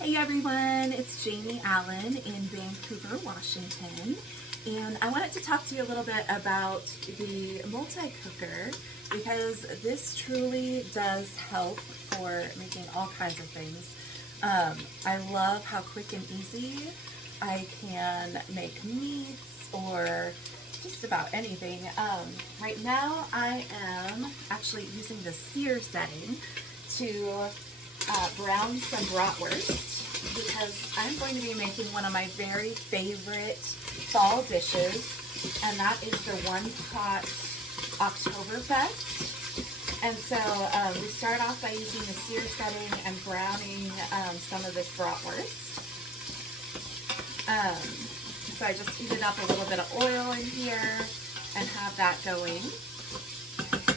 Hey everyone, it's Jamie Allen in Vancouver, Washington, and I wanted to talk to you a little bit about the multi-cooker because this truly does help for making all kinds of things. I love how quick and easy I can make meats or just about anything. Right now I am actually using the sear setting to brown some bratwurst because I'm going to be making one of my very favorite fall dishes, and that is the one-pot Oktoberfest. And so we start off by using the sear setting and browning some of this bratwurst. So I just heated up a little bit of oil in here and have that going.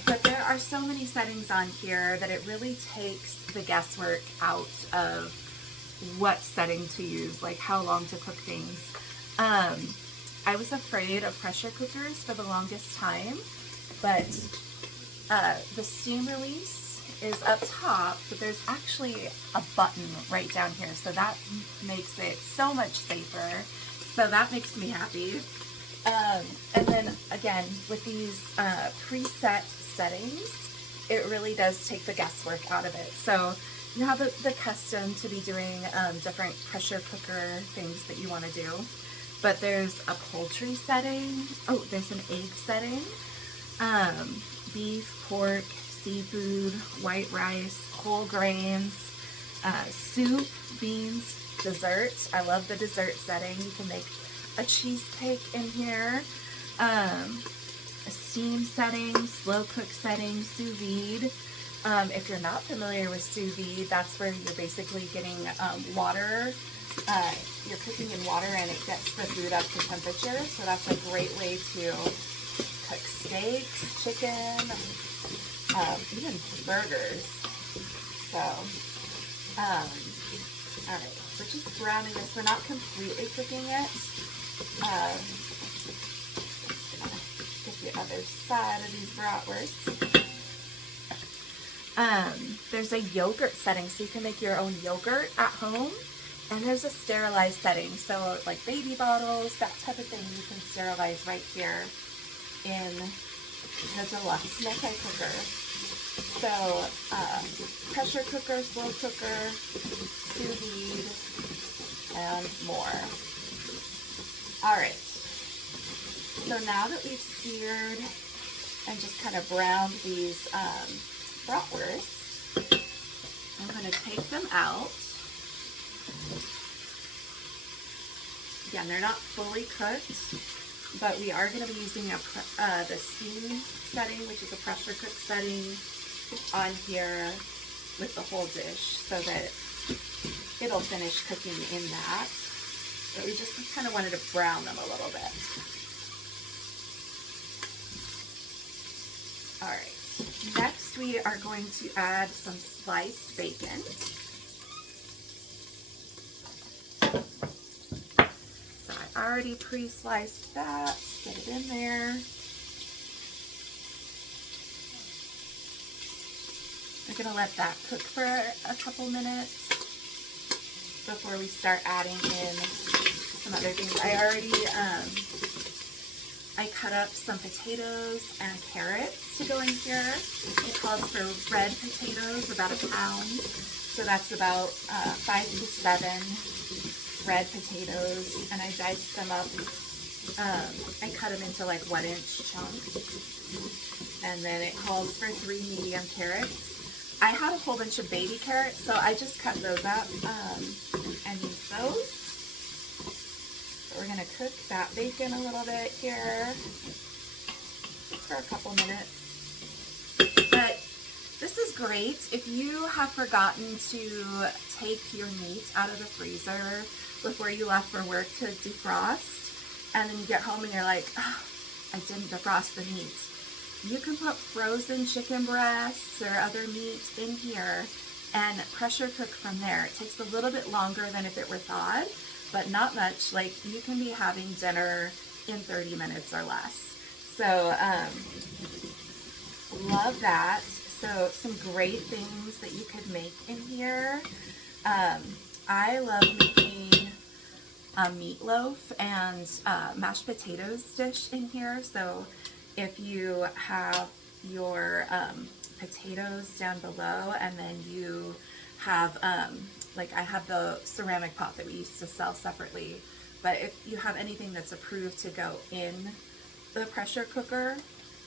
But there are so many settings on here that it really takes the guesswork out of what setting to use, like how long to cook things. I was afraid of pressure cookers for the longest time, but the steam release is up top, but there's actually a button right down here, so that makes it so much safer. So that makes me happy. And then again, with these preset settings, it really does take the guesswork out of it. So you have the custom to be doing different pressure cooker things that you want to do. But there's a poultry setting. Oh, there's an egg setting. Beef, pork, seafood, white rice, whole grains, soup, beans, dessert. I love the dessert setting. You can make a cheesecake in here. A steam setting, slow cook setting, sous vide. If you're not familiar with sous vide, that's where you're basically getting water. You're cooking in water and it gets the food up to temperature. So that's a great way to cook steaks, chicken, even burgers. So, alright, we're just browning this. We're not completely cooking it. Get the other side of these bratwursts. There's a yogurt setting, so you can make your own yogurt at home. And there's a sterilized setting, so like baby bottles, that type of thing, you can sterilize right here in the Deluxe multi-cooker. So, pressure cooker, slow cooker, sous vide, and more. Alright, so now that we've seared and just kind of browned these bratwurst, I'm going to take them out. Again, they're not fully cooked, but we are going to be using the steam setting, which is a pressure cook setting, on here with the whole dish so that it'll finish cooking in that. But we just kind of wanted to brown them a little bit. Alright, next we are going to add some sliced bacon. So I already pre-sliced that, get it in there. We're going to let that cook for a couple minutes before we start adding in some other things. I already I cut up some potatoes and carrots to go in here. It calls for red potatoes, about a pound. So that's about 5 to 7 red potatoes. And I diced them up. I cut them into like 1-inch chunks. And then it calls for 3 medium carrots. I had a whole bunch of baby carrots, so I just cut those up and use those. So we're going to cook that bacon a little bit here, just for a couple minutes. But this is great if you have forgotten to take your meat out of the freezer before you left for work to defrost, and then you get home and you're like, oh, I didn't defrost the meat. You can put frozen chicken breasts or other meat in here and pressure cook from there. It takes a little bit longer than if it were thawed, but not much. Like, you can be having dinner in 30 minutes or less. So, love that. So, some great things that you could make in here. I love making a meatloaf and mashed potatoes dish in here. So if you have your potatoes down below, and then you have like I have the ceramic pot that we used to sell separately, but if you have anything that's approved to go in the pressure cooker,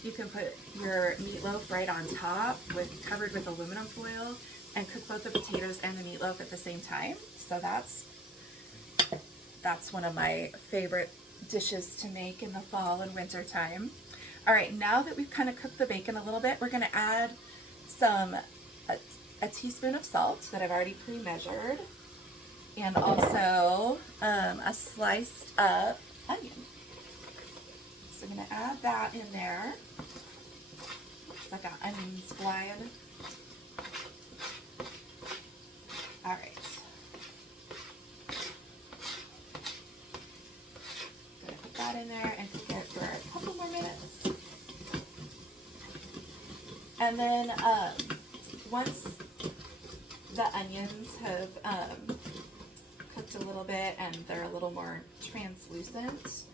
you can put your meatloaf right on top covered with aluminum foil and cook both the potatoes and the meatloaf at the same time. So that's one of my favorite dishes to make in the fall and winter time. All right, now that we've kind of cooked the bacon a little bit, we're gonna add a teaspoon of salt that I've already pre-measured, and also a sliced up onion. So I'm gonna add that in there. I got onions flying. All right. Gonna put that in there and cook it for a couple more minutes. And then once the onions have cooked a little bit and they're a little more translucent,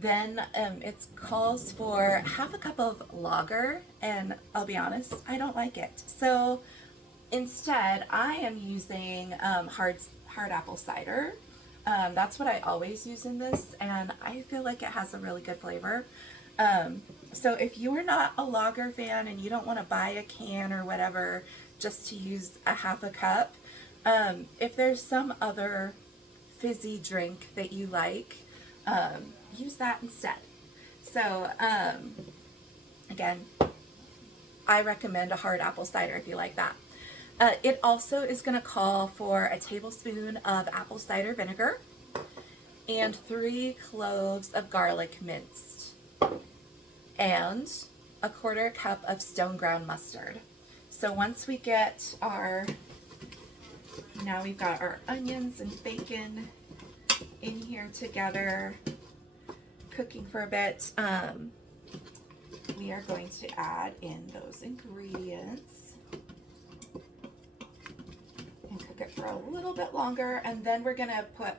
then it calls for half a cup of lager, and I'll be honest, I don't like it. So instead, I am using hard apple cider. That's what I always use in this, and I feel like it has a really good flavor. So if you are not a lager fan and you don't want to buy a can or whatever just to use a half a cup, if there's some other fizzy drink that you like, use that instead. So again, I recommend a hard apple cider if you like that. It also is going to call for a tablespoon of apple cider vinegar and 3 cloves of garlic minced, and a 1/4 cup of stone ground mustard. So once we get now we've got our onions and bacon in here together, cooking for a bit, we are going to add in those ingredients and cook it for a little bit longer, and then we're gonna put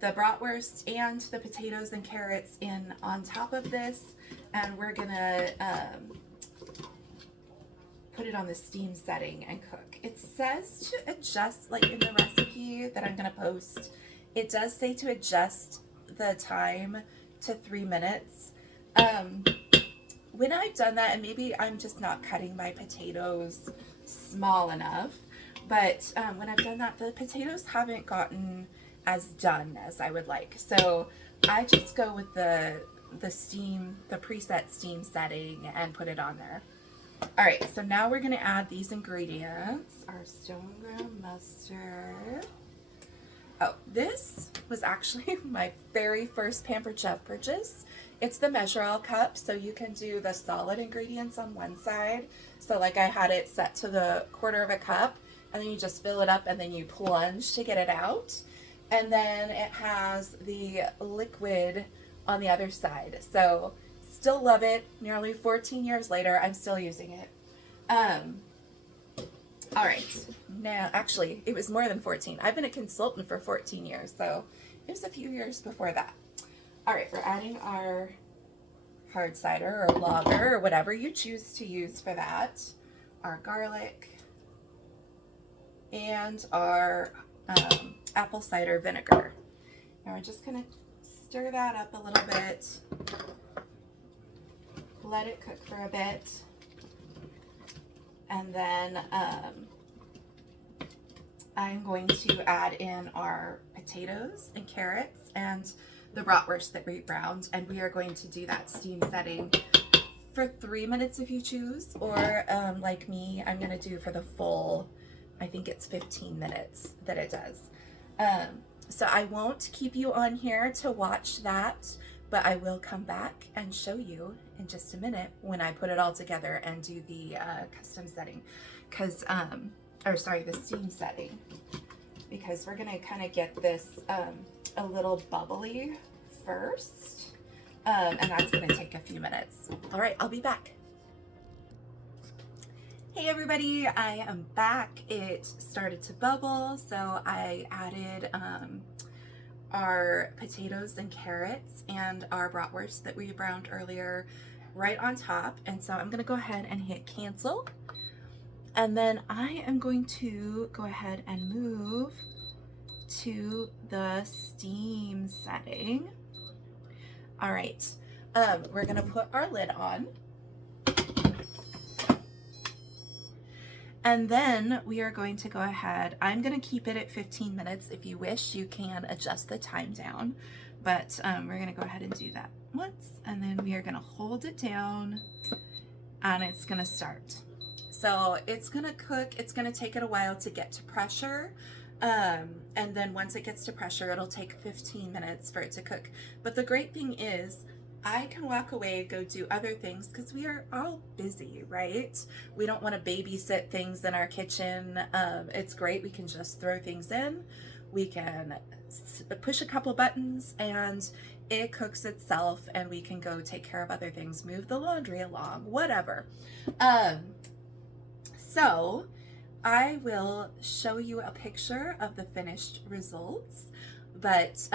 the bratwurst and the potatoes and carrots in on top of this, and we're gonna put it on the steam setting and cook. It says to adjust, like in the recipe that I'm gonna post, it does say to adjust the time to 3 minutes. When I've done that, and maybe I'm just not cutting my potatoes small enough, but when I've done that, the potatoes haven't gotten as done as I would like. So I just go with the preset steam setting and put it on there. All right, so now we're gonna add these ingredients. Our stone ground mustard. Oh, this was actually my very first Pampered Chef purchase. It's the Measure All cup, so you can do the solid ingredients on one side. So like I had it set to the 1/4 cup, and then you just fill it up and then you plunge to get it out. And then it has the liquid on the other side. So still love it. Nearly 14 years later, I'm still using it. All right, now actually it was more than 14. I've been a consultant for 14 years, so it was a few years before that. All right, we're adding our hard cider or lager or whatever you choose to use for that, our garlic, and our apple cider vinegar. Now we're just gonna stir that up a little bit, let it cook for a bit, and then I'm going to add in our potatoes and carrots and the bratwurst that we browned, and we are going to do that steam setting for 3 minutes if you choose, or like me, I'm gonna do for the full, I think it's 15 minutes that it does. So I won't keep you on here to watch that, but I will come back and show you in just a minute when I put it all together and do the custom setting, the steam setting, because we're gonna kind of get this a little bubbly first, and that's gonna take a few minutes. All right, I'll be back. Hey everybody, I am back. It started to bubble, so I added our potatoes and carrots and our bratwurst that we browned earlier right on top. And so I'm gonna go ahead and hit cancel. And then I am going to go ahead and move to the steam setting. All right, we're gonna put our lid on. And then we are going to go ahead, I'm going to keep it at 15 minutes. If you wish, you can adjust the time down, but we're going to go ahead and do that once, and then we are going to hold it down and it's going to start. So it's going to cook. It's going to take it a while to get to pressure. And then once it gets to pressure, it'll take 15 minutes for it to cook. But the great thing is, I can walk away, go do other things, because we are all busy, right? We don't want to babysit things in our kitchen. It's great. We can just throw things in. We can push a couple buttons and it cooks itself, and we can go take care of other things, move the laundry along, whatever. So I will show you a picture of the finished results. But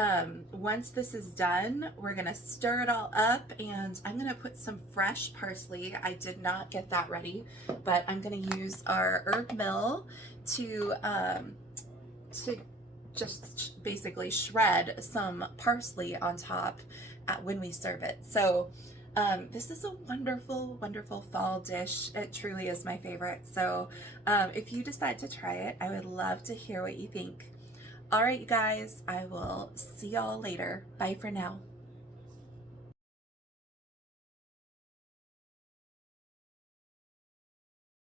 once this is done, we're gonna stir it all up, and I'm gonna put some fresh parsley. I did not get that ready, but I'm gonna use our herb mill to just basically shred some parsley on top when we serve it. So this is a wonderful, wonderful fall dish. It truly is my favorite. So if you decide to try it, I would love to hear what you think. All right, you guys, I will see y'all later. Bye for now.